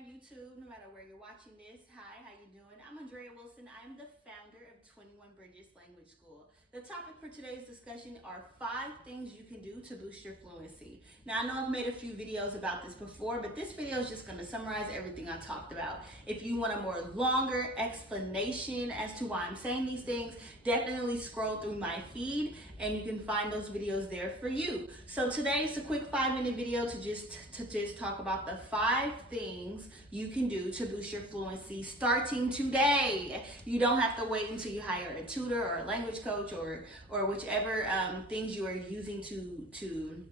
Instagram, YouTube, no matter where you're watching this. Hi, how you doing? I'm Andrea Wilson. I'm the founder of 21 Bridges Language School. The topic for today's discussion are 5 things you can do to boost your fluency. Now, I know I've made a few videos about this before, but this video is just going to summarize everything I talked about. If you want a more longer explanation as to why I'm saying these things, definitely scroll through my feed and you can find those videos there for you. So today is a quick 5-minute video to just talk about the 5 things you can do to boost your fluency starting today. You don't have to wait until you hire a tutor or a language coach or whichever things you are using to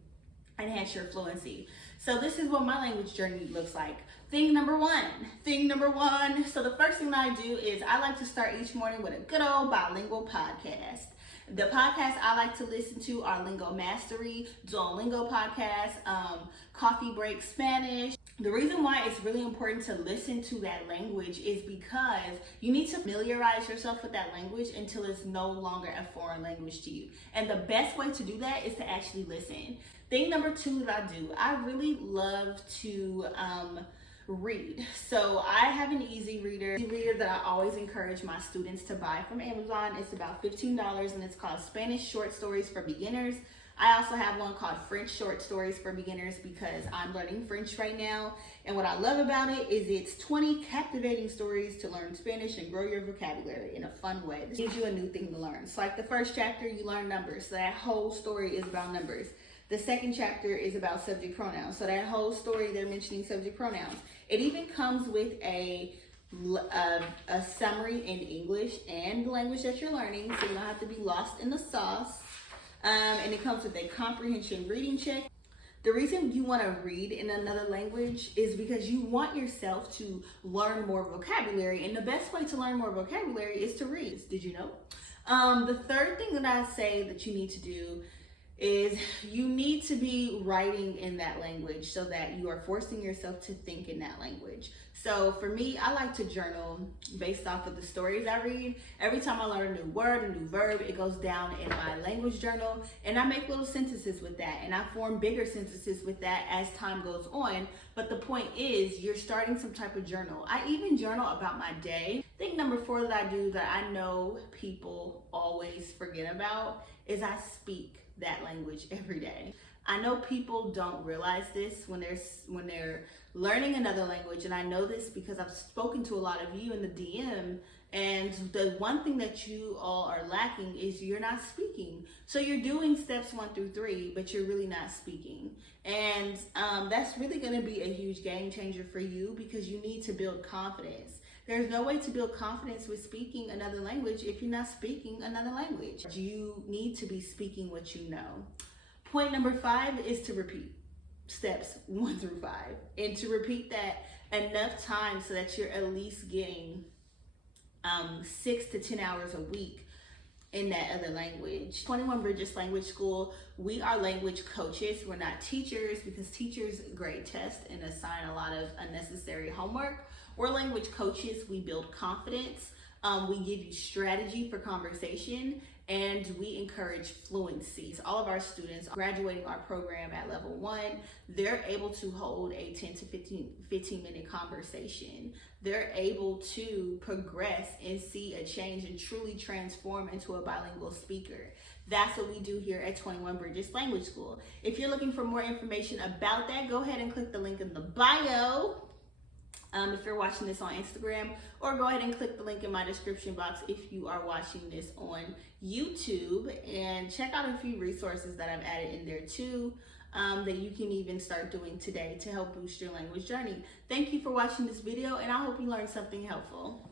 enhance your fluency. So this is what my language journey looks like. Thing number one. So the first thing that I do is I like to start each morning with a good old bilingual podcast. The podcasts I like to listen to are Lingo Mastery, Duolingo podcast, Coffee Break Spanish. The reason why it's really important to listen to that language is because you need to familiarize yourself with that language until it's no longer a foreign language to you. And the best way to do that is to actually listen. Thing number 2 that I do, I really love to read. So I have an easy reader that I always encourage my students to buy from Amazon. It's about $15 and it's called Spanish Short Stories for Beginners. I also have one called French Short Stories for Beginners because I'm learning French right now. And what I love about it is it's 20 captivating stories to learn Spanish and grow your vocabulary in a fun way. This gives you a new thing to learn. So like the first chapter, you learn numbers. So that whole story is about numbers. The second chapter is about subject pronouns. So that whole story, they're mentioning subject pronouns. It even comes with a summary in English and the language that you're learning, so you don't have to be lost in the sauce. And it comes with a comprehension reading check. The reason you want to read in another language is because you want yourself to learn more vocabulary, and the best way to learn more vocabulary is to read. Did you know? The third thing that I say that you need to do is you need to be writing in that language so that you are forcing yourself to think in that language. So for me, I like to journal based off of the stories I read. Every time I learn a new word, a new verb, it goes down in my language journal and I make little sentences with that and I form bigger sentences with that as time goes on. But the point is you're starting some type of journal. I even journal about my day. Thing number 4 that I do that I know people always forget about is I speak that language every day. I know people don't realize this when they're learning another language, and I know this because I've spoken to a lot of you in the DM, and the one thing that you all are lacking is you're not speaking. So you're doing steps 1 through 3, but you're really not speaking. And that's really gonna be a huge game changer for you because you need to build confidence. There's no way to build confidence with speaking another language if you're not speaking another language. You need to be speaking what you know. Point number 5 is to repeat steps 1 through 5 and to repeat that enough times so that you're at least getting 6 to 10 hours a week in that other language. 21 Bridges Language School, we are language coaches. We're not teachers because teachers grade test and assign a lot of unnecessary homework. We're language coaches. We build confidence. We give you strategy for conversation and we encourage fluency. So all of our students graduating our program at level 1, they're able to hold a 10 to 15 minute conversation. They're able to progress and see a change and truly transform into a bilingual speaker. That's what we do here at 21 Bridges Language School. If you're looking for more information about that, go ahead and click the link in the bio. If you're watching this on Instagram, or go ahead and click the link in my description box if you are watching this on YouTube, and check out a few resources that I've added in there too that you can even start doing today to help boost your language journey. Thank you for watching this video and I hope you learned something helpful.